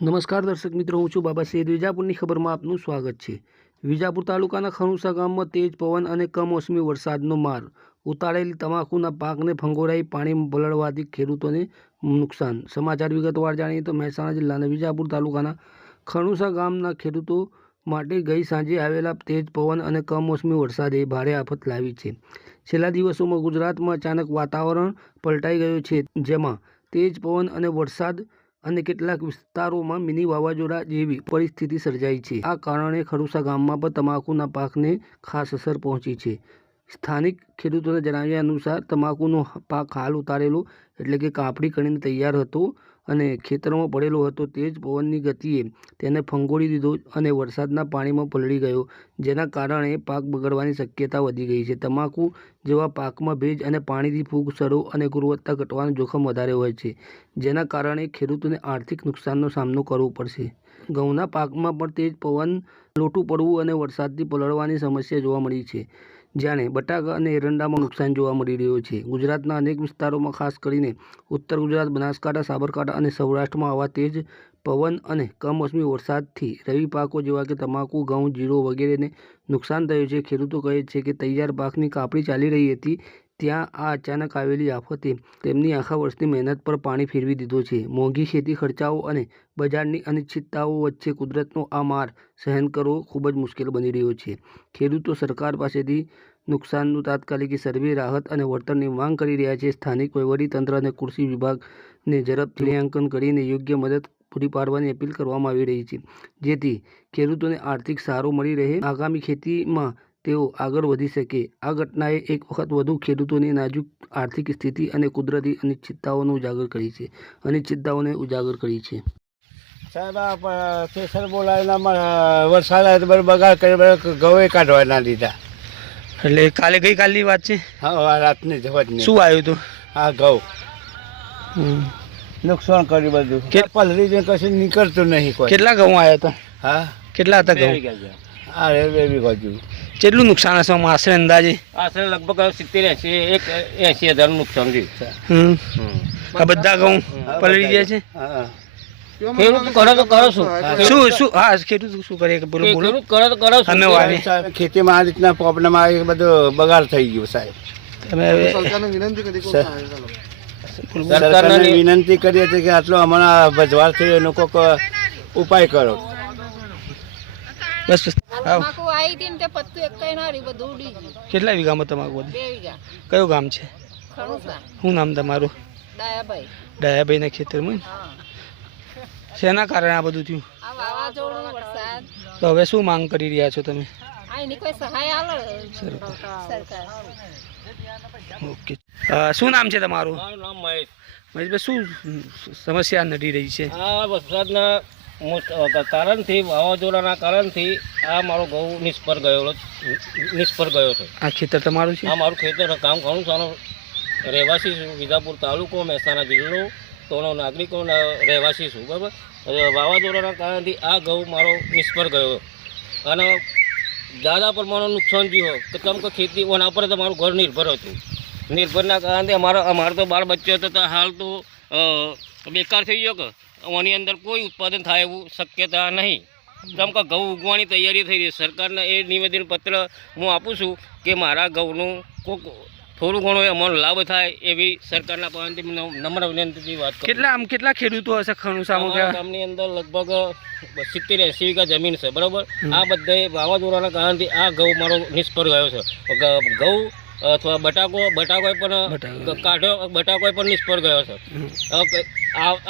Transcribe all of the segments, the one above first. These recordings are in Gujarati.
નમસ્કાર દર્શક મિત્રો, હું છું બાબા સૈયદ. વિજાપુરની ખબરમાં આપનું સ્વાગત છે. વિજાપુર તાલુકાના ખણુસા ગામમાં તેજ પવન અને કમોસમી વરસાદનો માર. ઉતારેલી તમાકુના પાકને ફંગોળાઈ પાણીમાં પલળવાથી ખેડૂતોને નુકસાન. સમાચાર વિગતવાર જાણીએ તો મહેસાણા જિલ્લાના વિજાપુર તાલુકાના ખણુસા ગામના ખેડૂતો માટે ગઈ સાંજે આવેલા તેજ પવન અને કમોસમી વરસાદે ભારે આફત લાવી છે. છેલ્લા દિવસોમાં ગુજરાતમાં અચાનક વાતાવરણ પલટાઈ ગયું છે, જેમાં તેજ પવન અને વરસાદ અને કેટલાક વિસ્તારોમાં મિની વાવાઝોડા જેવી પરિસ્થિતિ સર્જાઈ છે. આ કારણે ખણુસા ગામમાં પણ તમાકુના પાકને ખાસ અસર પહોંચી છે. સ્થાનિક ખેડૂતોના જણાવ્યા અનુસાર તમાકુનો પાક હાલ ઉતારેલો એટલે કે કાપણી કરીને તૈયાર હતો અને ખેતરમાં પડેલો હતો. તેજ પવનની ગતિએ તેને ફંગોળી દીધો અને વરસાદના પાણીમાં પલળી ગયો, જેના કારણે પાક બગડવાની શક્યતા વધી ગઈ છે. તમાકુ જેવા પાકમાં ભેજ અને પાણીથી ફૂગ, સડો અને ગુણવત્તા ઘટવાનું જોખમ વધારે હોય છે, જેના કારણે ખેડૂતોને આર્થિક નુકસાનનો સામનો કરવો પડશે. ઘઉંના પાકમાં પણ તેજ પવન, લોઠું પડવું અને વરસાદથી પલળવાની સમસ્યા જોવા મળી છે, જ્યારે બટાકા અને એરંડામાં નુકસાન જોવા મળી રહ્યું છે. ગુજરાતના અનેક વિસ્તારોમાં, ખાસ કરીને ઉત્તર ગુજરાત, બનાસકાંઠા, સાબરકાંઠા અને સૌરાષ્ટ્રમાં આવા તેજ પવન અને કમોસમી વરસાદથી રવિ પાકો જેવા કે તમાકુ, ઘઉં, જીરું વગેરેને નુકસાન થયું છે. ખેડૂતો કહે છે કે તૈયાર પાકની કાપણી ચાલી રહી હતી, ત્યાં આ અચાનક આવેલી આફતે તેમની આખા વર્ષની મહેનત પર પાણી ફેરવી દીધો છે. મોંઘી ખેતી ખર્ચાઓ અને બજારની અનિશ્ચિતતાઓ વચ્ચે કુદરતનો આ માર સહન કરવો ખૂબ જ મુશ્કેલ બની રહ્યો છે. ખેડૂતો સરકાર પાસેથી નુકસાનનું તાત્કાલિક સર્વે, રાહત અને વળતરની માંગ કરી રહ્યા છે. સ્થાનિક વહીવટીતંત્ર અને કૃષિ વિભાગને ઝડપથી મૂલ્યાંકન કરીને યોગ્ય મદદ પૂરી પાડવાની અપીલ કરવામાં આવી રહી છે, જેથી ખેડૂતોને આર્થિક સહારો મળી રહે. આગામી ખેતીમાં તેઓ આગળ વધી શકે. આ ઘટનાએ એક વખત વધુ ખેડૂતોની નાજુક આર્થિક સ્થિતિ અને કુદરતી અનિશ્ચિતતાઓને ઉજાગર કરી છે. સાહેબ, આ સ્પેશિયલ બોલાવીને વરસાદ આવે તો બગાડ કરી ઘઉં કાઢવા ના દીધા. એટલે ગઈકાલની વાત છે. હા, રાતની જવાની. શું આવ્યું હતું? આ ઘઉં નુકસાન કર્યું બધું. પલરી જઈને કશું નીકળતું નહીં કોઈ. કેટલા ઘઉં આવ્યા હતા? હા, કેટલા હતા ઘઉં? હા, 2 વીઘા જેવું. કેટલું નુકસાન હશે આશરે અંદાજે? આશરે લગભગ 70-80 હજારનું નુકસાન થયું. આ બધા ઘઉં પલળી ગયા છે. ખેડૂત કરો તો કરો શું હા ખેડૂત શું કરે? ખેડૂત કરો તો કરો સાહેબ, ખેતીમાં આ રીતના પ્રોબ્લેમ આવે, બધું બગાડ થઈ ગયું સાહેબ. સરકારને વિનંતી કરીએ છીએ કે આટલો હમણાં ભજવાર થયો એનો કોઈક ઉપાય કરો. બસ કેટલા વીઘામાં તમાકુ? 2 વીઘા. કયું ગામ છે? ખણુસા. શું નામ તમારું? ડાયાભાઈ. ડાયાભાઈના ખેતરમાં. શેના કારણે આ બધું થયું? આ વાવાઝોડું, વરસાદ. તો હવે શું માંગ કરી રહ્યા છો તમે? આની કોઈ સહાય આલે સરકાર. ઓકે. શું નામ છે તમારું? મારું નામ મહેશ. મહેશભાઈ, શું સમસ્યા નડી રહી છે? આ વરસાદના કારણથી, વાવાઝોડાના કારણથી આ મારો ઘઉં નિષ્ફળ ગયો છે. આ ખેતર તમારું છે? આ મારું ખેતર કામ ખણુસાનો રહેવાસી છું. વિજાપુર તાલુકો, મહેસાણા જિલ્લો, તોનો નાગરિકો રહેવાસી છું. બરાબર. વાવાઝોડાના કારણથી આ ઘઉં મારો નિષ્ફળ ગયો અને જ્યાદા પ્રમાણમાં નુકસાન થયું. કેમ કે ખેતી ઓના પર મારું ઘર નિર્ભર હતું. નિર્ભરના કારણે અમારો તો બાળ બચ્ચો હતો, તો હાલ તો બેકાર થઈ ગયો કે ઓની અંદર કોઈ ઉત્પાદન થાય એવું શક્યતા નહીં. કેમ કે ઘઉં ઉગવાની તૈયારી થઈ રહી. સરકારને એ નિવેદનપત્ર હું આપું છું કે મારા ઘઉંનું કોઈક થોડું ઘણું અમને લાભ થાય એવી સરકારના પાસેથી નમ્ર વિનંતીથી વાત કરું. કેટલા ખેડૂતો હશે ખણુસામાં? ગામની અંદર લગભગ 70-80 વીઘા જમીન છે. બરાબર. આ બધા વાવાઝોડાના કારણથી આ ઘઉં મારો નિષ્ફળ ગયો છે. ઘઉં અથવા બટાકોય પણ નિષ્ફળ ગયો છે.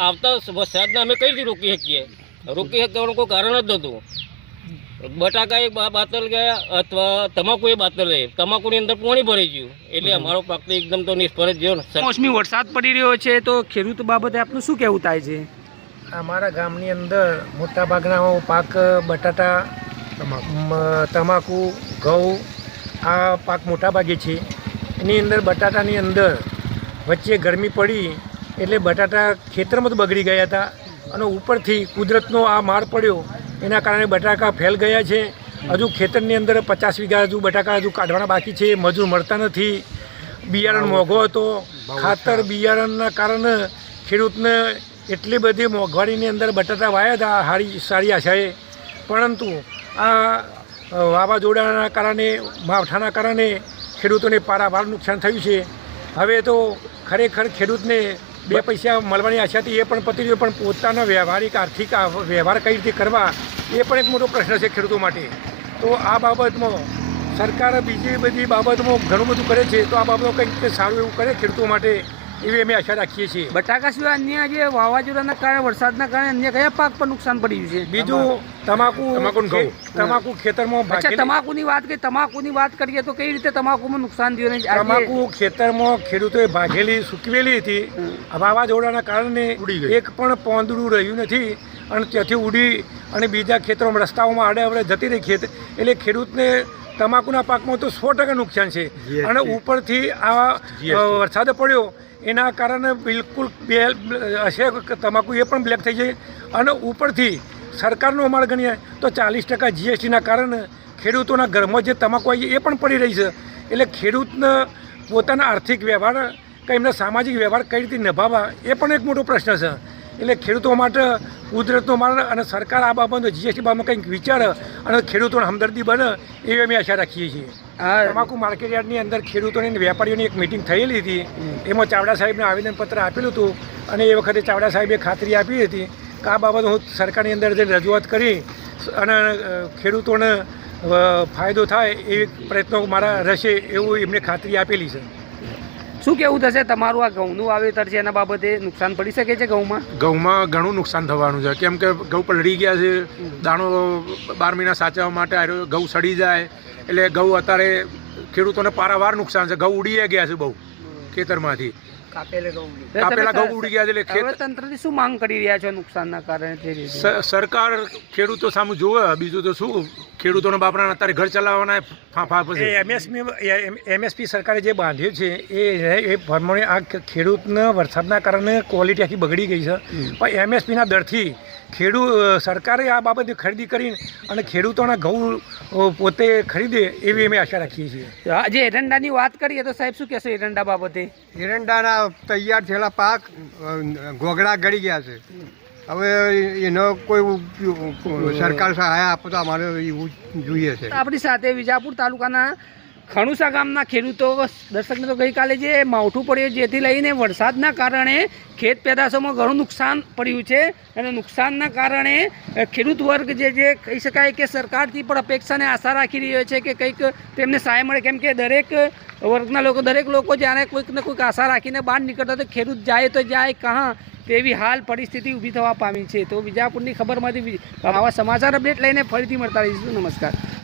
આવતા વરસાદને અમે કઈ રીતે રોકી શકીએ શકવાનું કોઈ કારણ જ નહોતું. બટાકા એ બાતલ ગયા અથવા તમાકુ એ બાતલ રહી. તમાકુની અંદર પાણી ભરાઈ ગયું એટલે અમારો પાક તો એકદમ તો નિષ્ફળ જ ગયો ને. મોસમી વરસાદ પડી રહ્યો છે, તો ખેડૂત બાબતે આપનું શું કહેવું થાય છે? અમારા ગામની અંદર મોટાભાગના પાક બટાટા, તમાકુ, ઘઉં આ પાક મોટાભાગે છે. એની અંદર બટાટાની અંદર વચ્ચે ગરમી પડી એટલે બટાટા ખેતરમાં તો બગડી ગયા હતા અને ઉપરથી કુદરતનો આ માર પડ્યો એના કારણે બટાકા ફેલ ગયા છે. હજુ ખેતરની અંદર 50 વીઘા હજુ બટાકા કાઢવાના બાકી છે. મજૂર મળતા નથી. બિયારણ મોંઘો હતો. ખાતર બિયારણના કારણે ખેડૂતને એટલી બધી મોંઘવારીની અંદર બટાટા વાયા હતા સારી આશાએ, પરંતુ આ વાવાઝોડાના કારણે માવઠાના કારણે ખેડૂતોને પારાવાર નુકસાન થયું છે. હવે તો ખરેખર ખેડૂતને 2 પૈસા મળવાની આશાથી એ પણ પતી ગયું, પણ પોતાના વ્યવહારિક આર્થિક વ્યવહાર કઈ રીતે કરવા એ પણ એક મોટો પ્રશ્ન છે ખેડૂતો માટે. તો આ બાબતમાં સરકાર બીજી બધી બાબતમાં ઘણું બધું કરે છે, તો આ બાબતો કંઈક સારું એવું કરે ખેડૂતો માટે એવી અમે આશા રાખીએ છીએ. બટાકા સિવાય અન્ય જે વાવાઝોડાના કારણે વરસાદના કારણે અન્ય કયા પાક પર નુકસાન પડ્યું છે? બીજું તમાકુ ખેતરમાં અચ્છા, તમાકુની વાત કરીએ તો કઈ રીતે તમાકુમાં નુકસાન થયું? અને આજે તમાકુ ખેતરમાં ખેડૂતોએ ભાગેલી સૂકવેલી હતી, વાવાઝોડાના કારણે એક પણ પોંદડું રહ્યું નથી અને ત્યાંથી ઉડી અને બીજા ખેતરોમાં રસ્તાઓમાં આડે જતી રહી ખેત. એટલે ખેડૂતને તમાકુના પાકમાં તો 100% નુકસાન છે. અને ઉપરથી આ વરસાદ પડ્યો એના કારણે બિલકુલ તમાકુ એ પણ બ્લેક થઈ જાય. અને ઉપરથી સરકારનો અમારે ગણીએ તો 40% GSTના કારણે ખેડૂતોના ઘરમાં જે તમાકુ આવી એ પણ પડી રહી છે. એટલે ખેડૂતને પોતાના આર્થિક વ્યવહાર કે એમના સામાજિક વ્યવહાર કઈ રીતે નિભાવવા એ પણ એક મોટો પ્રશ્ન છે. એટલે ખેડૂતો માટે કુદરતનો માર અને સરકાર આ બાબતનો GST બાબતમાં કંઈક વિચારે અને ખેડૂતોને હમદર્દી બને એવી અમે આશા રાખીએ છીએ. તમાકુ માર્કેટ યાર્ડની અંદર ખેડૂતોની અને વેપારીઓની એક મિટિંગ થયેલી હતી. એમાં ચાવડા સાહેબને આવેદનપત્ર આપેલું હતું અને એ વખતે ચાવડા સાહેબે ખાતરી આપી હતી કે આ બાબત હું સરકારની અંદર જઈને રજૂઆત કરી અને ખેડૂતોને ફાયદો થાય એવી પ્રયત્નો મારા રહેશે એવું એમને ખાતરી આપેલી છે. શું કેવું થશે તમારું? આ ઘઉંનું વાવેતર છે, એના બાબતે નુકસાન પડી શકે છે ઘઉંમાં ઘણું નુકસાન થવાનું છે, કેમ કે ઘઉં પલળી ગયા છે. દાણો 12 મહિના સાચવવા માટે ઘઉં સડી જાય એટલે ઘઉં અત્યારે ખેડૂતોને પારાવાર નુકસાન છે. ઘઉં ઉડી ગયા છે બહુ ખેતરમાંથી, કાપેલા ઘઉં ઉડી ગયા છે. એટલે તંત્રથી શું માંગ કરી રહ્યા છો નુકસાનના કારણે? સરકાર ખેડૂતો સામે જોવે, બીજું તો શું, ખેડૂતોના બાપરાને અત્યારે ઘર ચલાવવાના ફાંફા પછી MSP સરકારે જે બાંધ્યું છે એ પ્રમાણે આ ખેડૂતને વરસાદના કારણે ક્વોલિટી આખી બગડી ગઈ છે. પણ MSPના દરથી સરકારે આ બાબતે ખરીદી કરી અને ખેડૂતોના ઘઉં પોતે ખરીદે એવી અમે આશા રાખીએ છીએ. જે એરંડાની વાત કરીએ તો સાહેબ શું કહેશો એરંડા બાબતે? એરંડાના તૈયાર થયેલા પાક ઘોઘડા ગળી ગયા છે. હવે એનો કોઈ સરકાર સહાય આપે તો અમારે એવું જોઈએ છે. આપણી સાથે વિજાપુર તાલુકાના ખણુસા ગામના ખેડૂતો, દર્શકને તો ગઈકાલે જે માવઠું પડ્યું જેથી લઈને વરસાદના કારણે ખેત પેદાશોમાં ઘણું નુકસાન પડ્યું છે. અને નુકસાનના કારણે ખેડૂત વર્ગ જે કહી શકાય કે સરકારથી પણ અપેક્ષાને આશા રાખી રહ્યો છે કે કંઈક તેમને સહાય મળે, કેમ કે દરેક વર્ગના લોકો, દરેક લોકો જ્યારે કોઈક ને કોઈક આશા રાખીને બહાર નીકળતા તો ખેડૂત જાય તો જાય કહાં તેવી હાલ પરિસ્થિતિ ઊભી થવા પામી છે. તો વિજાપુરની ખબરમાંથી આવા સમાચાર અપડેટ લઈને ફરીથી મળતા રહીશું. નમસ્કાર.